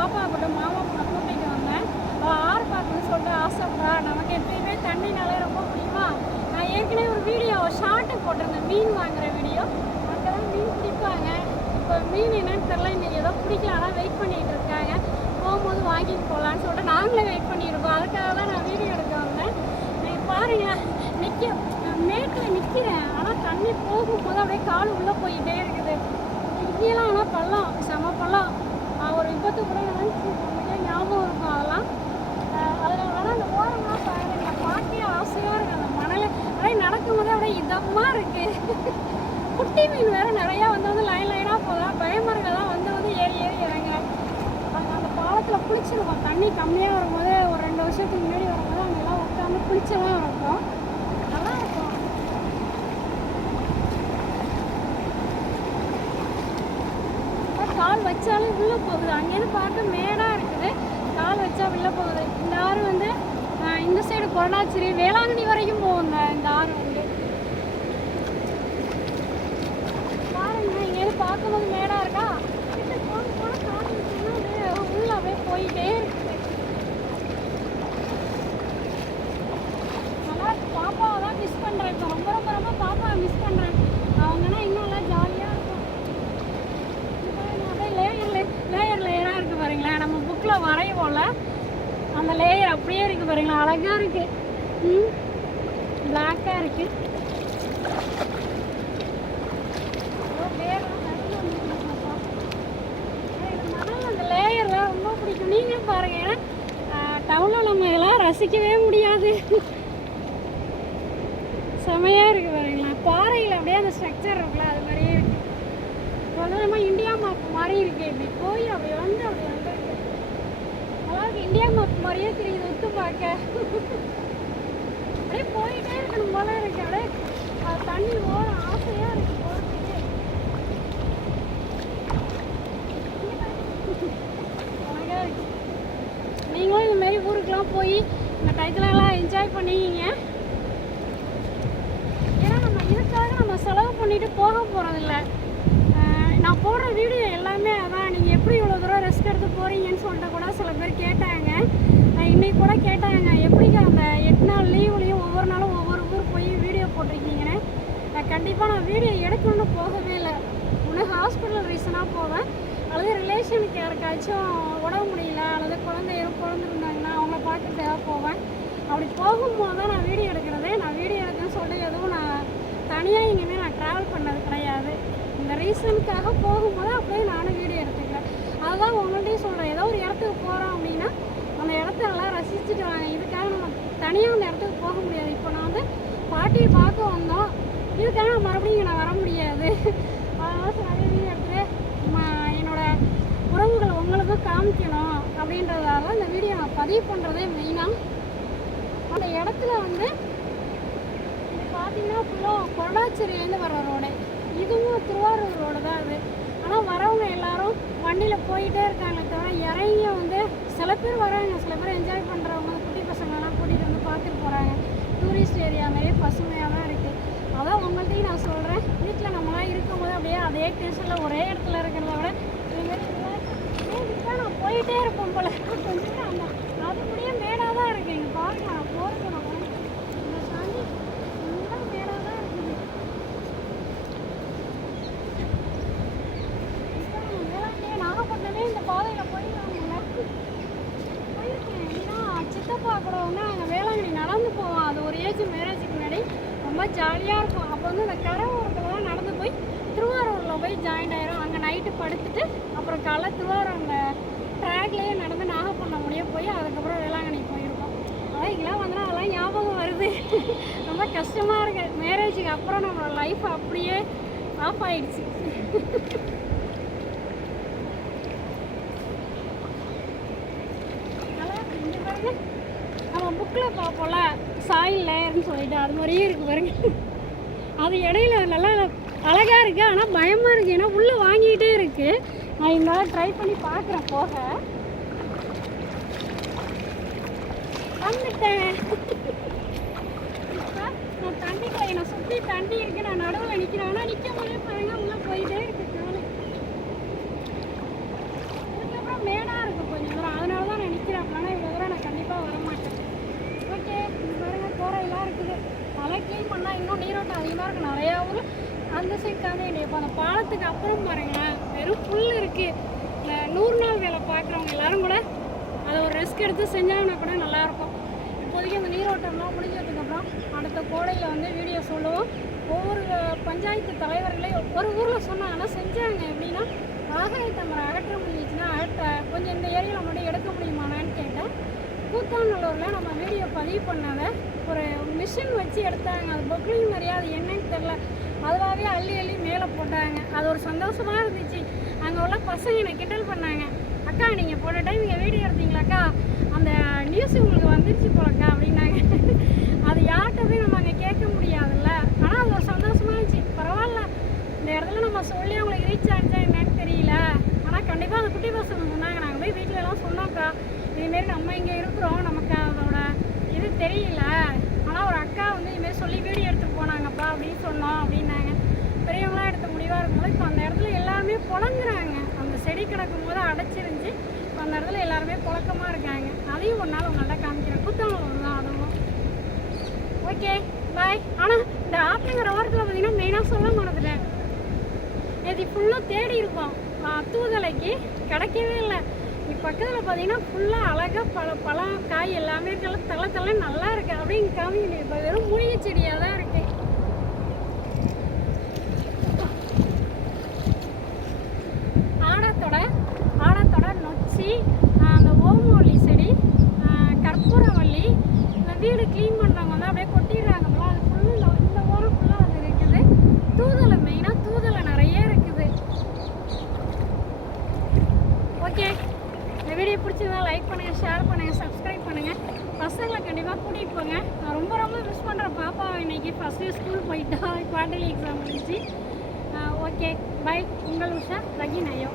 பாப்பா கூட மாமா கூட கூட்டிகிட்டு வந்தேன். அவள் ஆறு பார்க்கணும்னு சொல்லிட்டு ஆசைப்படுறா. நமக்கு எப்பயுமே தண்ணினாலே ரொம்ப பிடிக்குமா? நான் ஏற்கனவே ஒரு வீடியோ ஷார்ட்டு போட்டிருந்தேன். மீன் வாங்குற வீடியோ அங்கே தான் மீன் பிடிப்பாங்க. இப்போ மீன் என்னன்னு தெரில இன்னைக்கு ஏதோ பிடிக்கலாம் வெயிட் பண்ணிகிட்டு இருக்காங்க. போகும்போது வாங்கிட்டு போகலான்னு சொல்லிட்டு நாங்களே வெயிட் பண்ணியிருக்கோம் அதுக்காக தான் நான் வீடியோ எடுக்க வந்தேன். நீங்கள் பாருங்கள் நிற்க மேட்டில் நிற்கிறேன் ஆனால் தண்ணி போகும்போது அப்படியே கால் உள்ளே போயிட்டே இருக்குது. இங்கேலாம் ஆனால் பள்ளம் செம பள்ளம். ஒரு விபத்து கூட நடந்துச்சு. ஞாபகம் இருக்கும் அதெல்லாம். அதில் ஆனால் அந்த ஓரம்லாம் பாருங்க பார்க்கவே ஆசையாக இருக்குது அந்த மணல். அப்படியே நடக்கும்போது அப்படியே இதமாக இருக்குது குட்டி மீன் வேறு நிறையா வந்து வந்து லைன் லைனாக போகலாம் பயமரங்கள்லாம் வந்து வந்து ஏறி ஏறி இறங்க அந்த அந்த பாலத்தில் குளிச்சிருக்கோம். தண்ணி கம்மியாக வரும்போது ஒரு ரெண்டு வருஷத்துக்கு முன்னாடி வரும்போது அங்கெல்லாம் உட்காந்து குளிச்செல்லாம் இருக்கும் நல்லா இருக்கும் ஆனா கால் வச்சாலும் உள்ளே போகுது. அங்கேருந்து பார்க்க மேடாக இருக்குது. கால் வச்சா உள்ளே போகுது. இந்த ஆறு வந்து இந்த சைடு கொண்டாச்சிரி வேளாங்கண்ணி வரைக்கும் போகுங்க இந்த ஆறு வந்து. பாருங்க இங்கேருந்து பார்க்கும்போது மேடாக இருக்கா? கிட்ட போக போக கால் அப்படியே அப்படியே போயிட்டே இருக்குது நல்லா இருக்கு. பாப்பாவை தான் மிஸ் பண்ணுறேன் இப்போ ரொம்ப ரொம்ப ரொம்ப பாப்பாவை மிஸ் பண்ணுறேன் அவங்கன்னா இன்னும் நல்லா ஜாலியாக இருக்கும் இது பாருங்க, அப்படியே லேயர் லேயர் லேயராக இருக்குது பாருங்களேன் நம்ம புக்கில் அந்த லேயர் அப்படியே இருக்குது பாருங்களேன். அழகாக இருக்குது ம். பிளாக்காக இருக்குது அந்த லேயர்லாம் ரொம்ப பிடிக்கும். நீங்களும் பாருங்க. ஏன்னா டவுனில் நம்ம இதெல்லாம் ரசிக்கவே முடியாது. செமையா இருக்குது பாருங்களேன். பாறையில் அப்படியே அந்த ஸ்ட்ரக்சர் இருக்குல்ல அது மாதிரியே இருக்கு. நம்ம இந்தியா மேப் மாதிரி இருக்குது இப்படி போய் அப்படி வந்து அப்படி மேப் மாதிரியே தெரியுது ஒத்து பார்க்க அப்படியே போயிட்டே இருக்கணும் போல இருக்கு. அப்படியே தண்ணி ஓட ஆசையா இருக்கு போறதுக்கு இருக்கு. நீங்களும் இந்த மாதிரி ஊருக்கெல்லாம் போய் இந்த டயத்துலலாம் என்ஜாய் பண்ணிக்கிங்க. ஏன்னா நம்ம இதுக்காக நம்ம செலவு பண்ணிட்டு போக போகிறதில்ல நான் போடுற வீடியோ எல்லாமே அதான். நீங்கள் எப்படி இவ்வளோ தூரம் ரெஸ்ட் எடுத்து போகிறீங்கன்னு சொல்லிட்டு கூட சில பேர் கேட்டாங்க. இன்னைக்கு கூட கேட்டாங்க எப்படிங்க அந்த எட்டு நாள் லீவுலேயும் ஒவ்வொரு நாளும் ஒவ்வொரு ஊர் போய் வீடியோ போட்டிருக்கீங்கன்னு. நான் கண்டிப்பாக நான் வீடியோ எடுக்கணும்னு போகவே இல்லை. ஒன்று ஹாஸ்பிட்டல் ரீசனாக போவேன். அல்லது ரிலேஷனுக்கு யாருக்காச்சும் உடம்பு முடியல அல்லது குழந்தை குழந்திருந்தாங்கன்னா அவங்கள பார்க்கறதுக்காக போவேன். அப்படி போகும்போது தான் நான் வீடியோ எடுக்கிறதே. நான் வீடியோ எடுக்கணும்னு சொல்லி எதுவும் நான் தனியாக எங்கேயுமே நான் ட்ராவல் பண்ணது கிடையாது. இந்த ரீசனுக்காக போகும்போது அப்படியே நானும் வீடியோ எடுத்துக்கிறேன் அதுதான் உங்கள்கிட்டையும் சொல்கிறேன் ஏதோ ஒரு இடத்துக்கு போகிறோம் அப்படின்னா அந்த இடத்த நல்லா ரசிச்சுட்டு வாங்க. இதுக்காக நம்ம தனியாக அந்த இடத்துக்கு போக முடியாது. இப்போ நான் வந்து பாட்டியை பார்க்க வந்தோம். இதுக்காக நான் மறுபடியும் இங்க நான் வர முடியாது. அதனால் நிறைய வீடியோ எடுத்துட்டு ம- என்னோட உறவுகளை உங்களுக்கும் காமிக்கணும் அப்படின்றதால இந்த வீடியோ நான் பதிவு பண்ணுறதே மெயினாக அந்த இடத்துல வந்து இது பார்த்தீங்கன்னா ஃபுல்லாக கொரடாச்சேரியிலேருந்து வர ரோடு. இதுவும் திருவாரூர் ரோடு தான் அது. ஆனால் வரவங்க எல்லாரும் வண்டியில் போயிட்டே இருக்காங்களே தவிர இறங்கி வந்து சில பேர் வராங்க சில பேர் என்ஜாய் பண்ணுறவங்க குட்டி பசங்களெல்லாம் கூட்டிகிட்டு வந்து பார்த்துட்டு போகிறாங்க டூரிஸ்ட் ஏரியா மாதிரியே பசுமையாக தான் இருக்குது அதான் உங்கள்கிட்டையும் நான் சொல்கிறேன் வீட்டில் நம்மளாம் இருக்கும்போது அப்படியே அதே டென்ஷனில் ஒரே இடத்துல இருக்கிறத விட இதுமாரி நான் போயிட்டே இருப்போம் போல. கொஞ்சம் அந்த அது முடிய மேடாக தான் இருக்குது இங்கே பாருங்க நான் போகிறது நம்ம இந்த தண்ணி ஃபுல்லாக மேடாக தான் இருக்குது இப்போ நம்ம வேளாங்கண்ணி நாகப்பட்டினமே இந்த பாதையில் போயிடலாம்ல போயிருக்கேன் ஏன்னா அப்புறம் வந்து நாங்கள் வேளாங்கண்ணி நடந்து போவோம். அது ஒரு ஏஜ் மேரேஜுக்கு முன்னாடி ரொம்ப ஜாலியாக இருக்கும். அப்போ வந்து அந்த கரை நடந்து போய் திருவாரூரில் போய் ஜாயின் ஆயிரும். அங்கே நைட்டு படுத்துட்டு அப்புறம் காலை திருவாரூர் அந்த ட்ராக்லேயே நடந்து நாகப்பட்டினம் முடிய போய் அதுக்கப்புறம் வேளாங்கண்ணி போயிருக்கோம். அதான் இங்கெல்லாம் வந்தா அதெல்லாம் ஞாபகம் வருது. ரொம்ப கஷ்டமாக இருக்கு. மேரேஜுக்கு அப்புறம் நம்மளோட லைஃப் அப்படியே ஆஃப் ஆயிடுச்சு. நல்லா இருக்கு. இங்க பாருங்க நம்ம புக்கில் பார்ப்போம்ல சாயில் லேயர்னு சொல்லிட்டு அது மாதிரியே இருக்கு பாருங்க. அது இடையில நல்லா அழகாக இருக்குது ஆனால் பயமாக இருக்குது ஏன்னா உள்ளே வாங்கிக்கிட்டே இருக்குது நான் இந்த ட்ரை பண்ணி பார்க்குறேன் போக. வந்துட்டேன். இப்ப நான் தண்ணிக்குள்ள என்னை சுற்றி தண்ணி இருக்கு. நான் நடுவில் நிற்கிறேன் ஆனால் நிற்க முடியும் பாருங்க உள்ளே போயிட்டே இருக்குது காலு இதுக்கப்புறம் மேடாக இருக்கு காமி இப்போ அந்த பாலத்துக்கு அப்புறம் பாருங்களேன் வெறும் புல் இருக்குது இந்த நூறு நாள் வேலை பார்க்குறவங்க எல்லாரும் கூட அதை ஒரு ரிஸ்க் எடுத்து செஞ்சாங்கன்னா கூட நல்லாயிருக்கும் இப்போதைக்கு அந்த நீரோட்டம்லாம் முடிஞ்சதுக்கப்புறம் அடுத்த கோடையில் வந்து வீடியோ சொல்லுவோம். ஒவ்வொரு பஞ்சாயத்து தலைவர்களே ஒரு ஊரில் சொன்னாங்கன்னா செஞ்சாங்க எப்படின்னா ஆகாய மரம் அகற்ற முடிஞ்சிச்சுன்னா அகற்ற கொஞ்சம் இந்த ஏரியாவில் மட்டும் எடுக்க முடியுமானான்னு கேட்டேன். கூத்தாநல்லூரில் நம்ம வீடியோ பதிவு பண்ணதை ஒரு மிஷின் வச்சு எடுத்தாங்க. அது பொக்லிங் மரியாதை என்னன்னு தெரில அதுவாகவே அள்ளி அள்ளி மேலே போட்டாங்க. அது ஒரு சந்தோஷமாக இருந்துச்சு. அங்கே உள்ள பசங்க என்னை கிண்டல் பண்ணாங்க. அக்கா நீங்கள் போன டைம் நீங்கள் வீடியோ எடுத்தீங்களாக்கா அந்த நியூஸ் உங்களுக்கு வந்துருச்சு போலக்கா அப்படின்னாங்க. அது யார்கிட்ட போய் நம்ம அங்கே கேட்க முடியாதுல்ல ஆனால் அது ஒரு சந்தோஷமாக இருந்துச்சு பரவாயில்ல இந்த இடத்துல நம்ம சொல்லி அவங்களுக்கு ரீச் ஆனிச்சா என்னன்னு தெரியல ஆனால் கண்டிப்பாக அந்த குட்டி பசங்க சொன்னாங்க நாங்கள் போய் வீட்டில எல்லாம் சொன்னோம்க்கா இதுமாரி நம்ம இங்கே இருக்கிறோம் நமக்கு அதோட இது தெரியல ஆனால் ஒரு அக்கா வந்து இதுமாரி சொல்லி வீடியோ எடுத்துட்டு போனாங்கப்பா அப்படின்னு சொன்னோம் அப்படின்னாங்க பெரியவங்களாம் எடுத்த முடிவாக இருக்கும்போது இப்போ அந்த புலங்குறாங்க. அந்த செடி கிடக்கும் போது அடைச்சிருந்துச்சு அந்த இடத்துல எல்லாருமே புழக்கமாக இருக்காங்க. அதையும் ஒரு நாள் உங்கள்கிட்ட காமிக்கிறேன். புத்தகம் தான் அதுவும். ஓகே பாய் ஆனால் இந்த ஆத்தங்கர ஓரத்தில் பார்த்தீங்கன்னா மெயினாக சொல்ல மறந்துட்டேன் இது ஃபுல்லாக தேடி இருக்கோம். ஆஹ் தூதலைக்கு கிடைக்கவே இல்லை. இப்போ பக்கத்தில் பார்த்தீங்கன்னா ஃபுல்லாக அழகாக பழ பழம் காய் எல்லாமே இருக்கலாம் தலை தலை நல்லா இருக்கு. அப்படின்னு காமிக்கணும். இப்போ வெறும் மூலிகை செடியாக தான் இருக்கு ஆடத்தோட ஆடத்தோட நொச்சி ஆஹ் அந்த ஓமவல்லி செடி ஆஹ் கற்பூரவள்ளி இந்த வீடு க்ளீன் பண்ணுறவங்க வந்து அப்படியே கொட்டிடுறாங்கல்ல அது ஃபுல்லாக இந்த ஓரம் ஃபுல்லாக வந்து இருக்குது தூதலை மெயினாக தூதலை நிறைய இருக்குது ஓகே பிடிச்சதா லைக் பண்ணுங்கள் ஷேர் பண்ணுங்கள் சப்ஸ்கிரைப் பண்ணுங்கள் பசங்களை கண்டிப்பாக கூட்டிகிட்டு போங்க. நான் ரொம்ப ரொம்ப மிஸ் பண்ணுறேன் பாப்பா இன்னைக்கு. ஃபஸ்ட்டு ஸ்கூல் போயிட்டா குவார்டர்லி எக்ஸாம் முடிஞ்சு. ஓகே பை உங்கள் உஷா ரகி நயோ